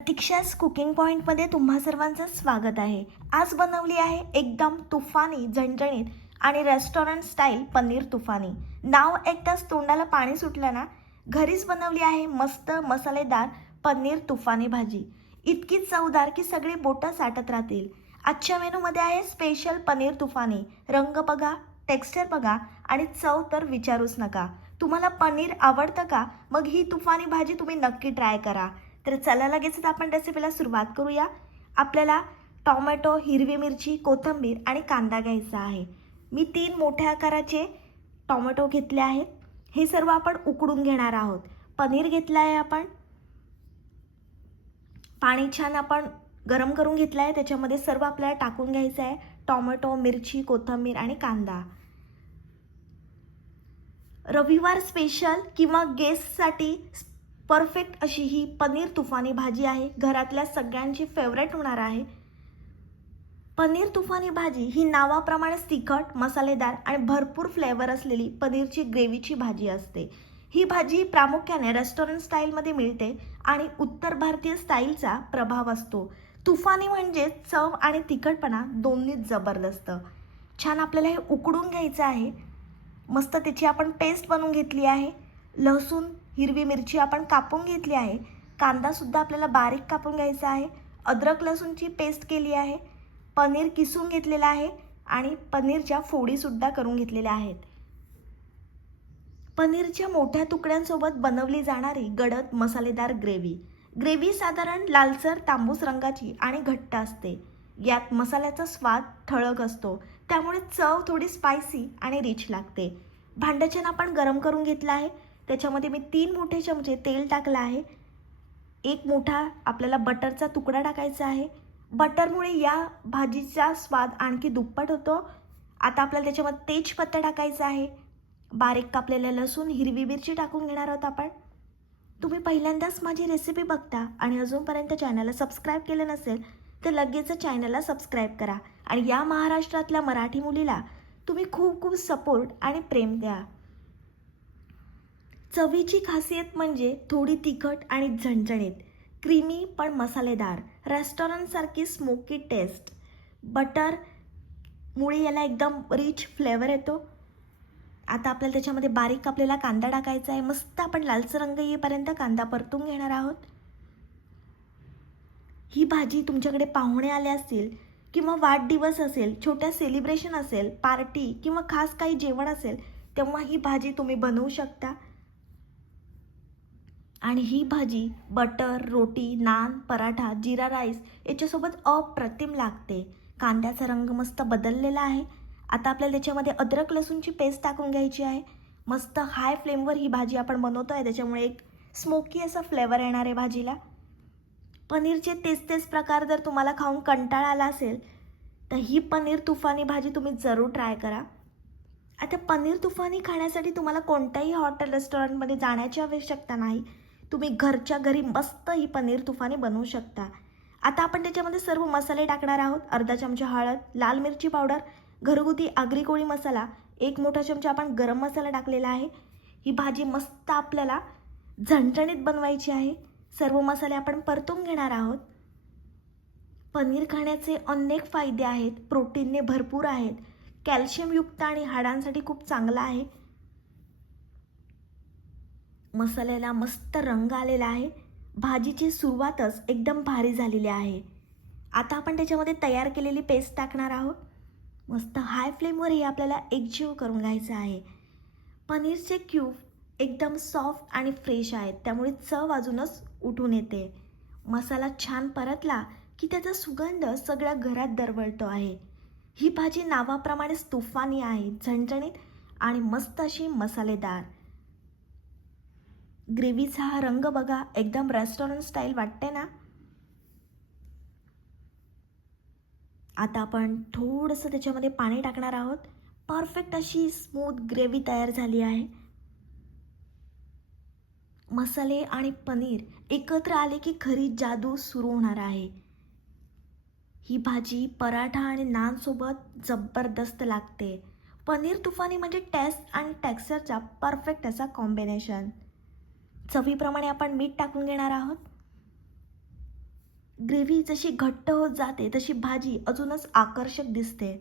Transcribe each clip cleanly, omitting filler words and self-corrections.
प्रतीक्षा's cooking पॉइंटमध्ये तुम्हा सर्वांचं स्वागत आहे. आज बनवली आहे एकदम तुफानी, झणझणीत आणि रेस्टॉरंट स्टाईल पनीर तुफानी. नाव ऐकताच तोंडाला पाणी सुटलं ना? घरीच बनवली आहे मस्त मसालेदार पनीर तुफानी भाजी. इतकी चवदार की सगळे बोटं साठत राहतील. आजच्या मेनूमध्ये आहे स्पेशल पनीर तुफानी. रंग बघा, टेक्स्चर बघा आणि चव तर विचारूच नका. तुम्हाला पनीर आवडतं का? मग ही तुफानी भाजी तुम्ही नक्की ट्राय करा. तर चला लगेचच आपण रेसिपीला सुरुवात करूया. आपल्याला टोमॅटो, हिरवी मिरची, कोथिंबीर आणि कांदा घ्यायचा आहे. मी 3 मोठ्या आकाराचे टोमॅटो घेतले आहेत. हे सर्व आपण उकडून घेणार आहोत. पनीर घेतलं आहे आपण. पाणी छान आपण गरम करून घेतलं आहे. त्याच्यामध्ये सर्व आपल्याला टाकून घ्यायचं आहे. टोमॅटो, मिरची, कोथिंबीर आणि कांदा. रविवार स्पेशल किंवा गेस्टसाठी परफेक्ट अशी ही पनीर तुफानी भाजी आहे. घरातल्या सगळ्यांची फेवरेट होणार आहे. पनीर तुफानी भाजी ही नावाप्रमाणेच तिखट, मसालेदार आणि भरपूर फ्लेवर असलेली पनीरची ग्रेव्हीची भाजी असते. ही भाजी प्रामुख्याने रेस्टॉरंट स्टाईलमध्ये मिळते आणि उत्तर भारतीय स्टाईलचा प्रभाव असतो. तुफानी म्हणजे चव आणि तिखटपणा दोन्हीच जबरदस्त. छान आपल्याला हे उकडून घ्यायचं आहे. मस्त त्याची आपण पेस्ट बनवून घेतली आहे. लसूण, हिरवी मिरची आपण कापून घेतली आहे. कांदासुद्धा आपल्याला बारीक कापून घ्यायचा आहे. अद्रक लसूणची पेस्ट केली आहे. पनीर किसून घेतलेलं आहे आणि पनीरच्या फोडीसुद्धा करून घेतलेल्या आहेत. पनीरच्या मोठ्या तुकड्यांसोबत बनवली जाणारी गडद मसालेदार ग्रेव्ही साधारण लालसर तांबूस रंगाची आणि घट्ट असते. यात मसाल्याचा स्वाद ठळक असतो, त्यामुळे चव थोडी स्पायसी आणि रिच लागते. भांडं आपण गरम करून घेतलं आहे. त्याच्यामध्ये मी 3 मोठे चमचे तेल टाकलं आहे. एक मोठा आपल्याला बटरचा तुकडा टाकायचा आहे. बटरमुळे या भाजीचा स्वाद आणखी दुप्पट होतो. आता आपल्याला त्याच्यामध्ये तेजपत्ता टाकायचा आहे. बारीक कापलेलं लसूण, हिरवी मिरची टाकून घेणार आहोत आपण. तुम्ही पहिल्यांदाच माझी रेसिपी बघता आणि अजूनपर्यंत चॅनलला सबस्क्राईब केलं नसेल तर लगेच चॅनलला सबस्क्राईब करा आणि या महाराष्ट्रातल्या मराठी मुलीला तुम्ही खूप खूप सपोर्ट आणि प्रेम द्या. चवीची खासियत म्हणजे थोडी तिखट आणि झणझणीत, क्रीमी पण मसालेदार, रेस्टॉरंटसारखी स्मोकी टेस्ट. बटरमुळे याला एकदम रिच फ्लेवर येतो. आता आपल्याला त्याच्यामध्ये बारीक कापलेला कांदा टाकायचा आहे. मस्त आपण लालसर रंग येईपर्यंत कांदा परतून घेणार आहोत. ही भाजी तुमच्याकडे पाहुणे आले असतील किंवा वाढदिवस असेल, छोट्या सेलिब्रेशन असेल, पार्टी किंवा खास काही जेवण असेल, तेव्हा ही भाजी तुम्ही बनवू शकता. आणि ही भाजी बटर, रोटी, नान, पराठा, जिरा राईस याच्यासोबत अप्रतिम लागते. कांद्याचा रंग मस्त बदललेला आहे. आता आपल्याला त्याच्यामध्ये अद्रक लसूणची पेस्ट टाकून घ्यायची आहे. मस्त हाय फ्लेमवर ही भाजी आपण बनवतो आहे, त्याच्यामुळे एक स्मोकी असा फ्लेवर येणार आहे भाजीला. पनीरचे तेच प्रकार जर तुम्हाला खाऊन कंटाळा आला असेल तर ही पनीर तुफानी भाजी तुम्ही जरूर ट्राय करा. आता पनीर तुफानी खाण्यासाठी तुम्हाला कोणत्याही हॉटेल रेस्टॉरंटमध्ये जाण्याची आवश्यकता नाही. तुम्ही घरच्या घरी मस्त ही पनीर तुफानी बनवू शकता. आता आपण त्याच्यामध्ये सर्व मसाले टाकणार आहोत. अर्धा चमचा हळद, लाल मिरची पावडर, घरगुती आगरी कोळी मसाला, 1 मोठा चमचा आपण गरम मसाला टाकलेला आहे. ही भाजी मस्त आपल्याला झणझणीत बनवायची आहे. सर्व मसाले आपण परतून घेणार आहोत. पनीर खाण्याचे अनेक फायदे आहेत. प्रोटीनने भरपूर आहेत. कॅल्शियमयुक्त आणि हाडांसाठी खूप चांगला आहे. मसाल्याला मस्त रंग आलेला आहे. भाजीची सुरुवातच एकदम भारी झालेली आहे. आता आपण त्याच्यामध्ये तयार केलेली पेस्ट टाकणार आहोत. मस्त हाय फ्लेमवर हे आपल्याला एकजीव करून घ्यायचं आहे. पनीरचे क्यूब एकदम सॉफ्ट आणि फ्रेश आहेत, त्यामुळे चव अजूनच उठून येते. मसाला छान परतला की त्याचा सुगंध सगळ्या घरात दरवळतो आहे. ही भाजी नावाप्रमाणेच तुफानी आहे, झणझणीत आणि मस्त अशी मसालेदार. ग्रेव्हीचा हा रंग बघा, एकदम रेस्टॉरंट स्टाईल वाटते ना? आता आपण थोडंसं त्याच्यामध्ये पाणी टाकणार आहोत. परफेक्ट अशी स्मूथ ग्रेव्ही तयार झाली आहे. मसाले आणि पनीर एकत्र आले की खरी जादू सुरू होणार आहे. ही भाजी पराठा आणि नानसोबत जबरदस्त लागते. पनीर तुफानी म्हणजे टेस्ट आणि टेक्स्चरचा परफेक्ट असा कॉम्बिनेशन. चवीप्रमाणे आपण मीठ टाकून घेणार आहोत. ग्रेव्ही जशी घट्ट होत जाते तशी भाजी अजूनच आकर्षक दिसते.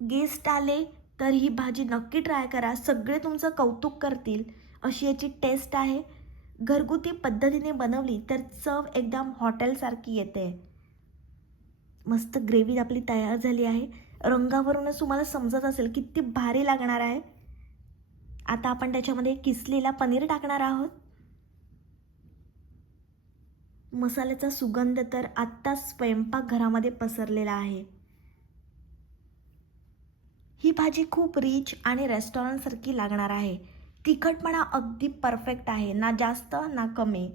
गेस्ट आले तर ही भाजी नक्की ट्राय करा. सगळे तुमचं कौतुक करतील अशी याची टेस्ट आहे. घरगुती पद्धतीने बनवली तर चव एकदम हॉटेलसारखी येते. मस्त ग्रेव्ही आपली तयार झाली आहे. रंगावरूनच तुम्हाला समजत असेल किती भारी लागणार आहे. आता आपण त्याच्यामध्ये किसलेला पनीर टाकणार आहोत. मसाल्याचा सुगंध तर आत्ता स्वयंपाकघरामध्ये पसरलेला आहे. ही भाजी खूप रिच आणि रेस्टॉरंटसारखी लागणार आहे. तिखटपणा अगदी परफेक्ट आहे, ना जास्त ना कमी.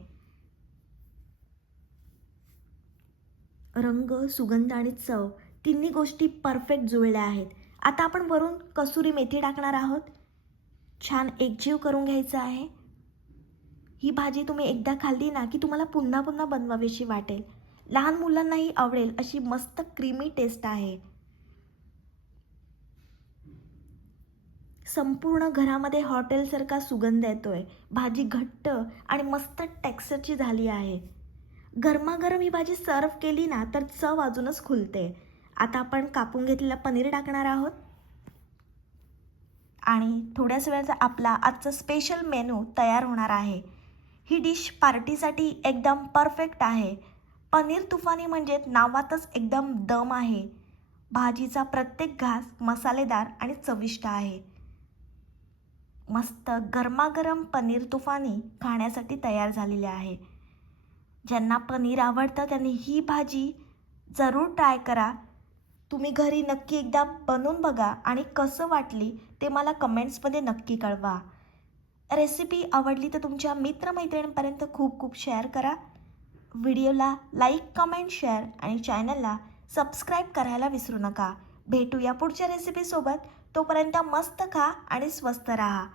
रंग, सुगंध आणि चव तिन्ही गोष्टी परफेक्ट जुळल्या आहेत. आता आपण वरून कसुरी मेथी टाकणार आहोत. छान एकजीव करून घ्यायचं आहे. ही भाजी तुम्ही एकदा खाल्ली ना की तुम्हाला पुन्हा पुन्हा बनवावीशी वाटेल. लहान मुलांनाही आवडेल अशी मस्त क्रीमी टेस्ट आहे. संपूर्ण घरामध्ये हॉटेलसारखा सुगंध येतोय. भाजी घट्ट आणि मस्त टेक्स्चरची झाली आहे. गरमागरम ही भाजी सर्व केली ना तर चव अजूनच खुलते. आता आपण कापून घेतलेला पनीर टाकणार आहोत आणि थोड्याच वेळाचा आपला आजचा स्पेशल मेनू तयार होणार आहे. ही डिश पार्टीसाठी एकदम परफेक्ट आहे. पनीर तुफानी म्हणजे नावातच एकदम दम आहे. भाजीचा प्रत्येक घास मसालेदार आणि चविष्ट आहे. मस्त गरमागरम पनीर तुफानी खाण्यासाठी तयार झालेले आहे. ज्यांना पनीर आवडतं त्यांनी ही भाजी जरूर ट्राय करा. तुम्ही घरी नक्की एकदा बनवून बघा आणि कसं वाटली ते मला कमेंट्समध्ये नक्की कळवा. रेसिपी आवडली तर तुमच्या मित्रमैत्रिणींपर्यंत खूप खूप शेअर करा. व्हिडिओला लाईक, कमेंट, शेअर आणि चॅनलला सबस्क्राईब करायला विसरू नका. भेटूया पुढच्या रेसिपीसोबत. तोपर्यंत मस्त खा आणि स्वस्त राहा.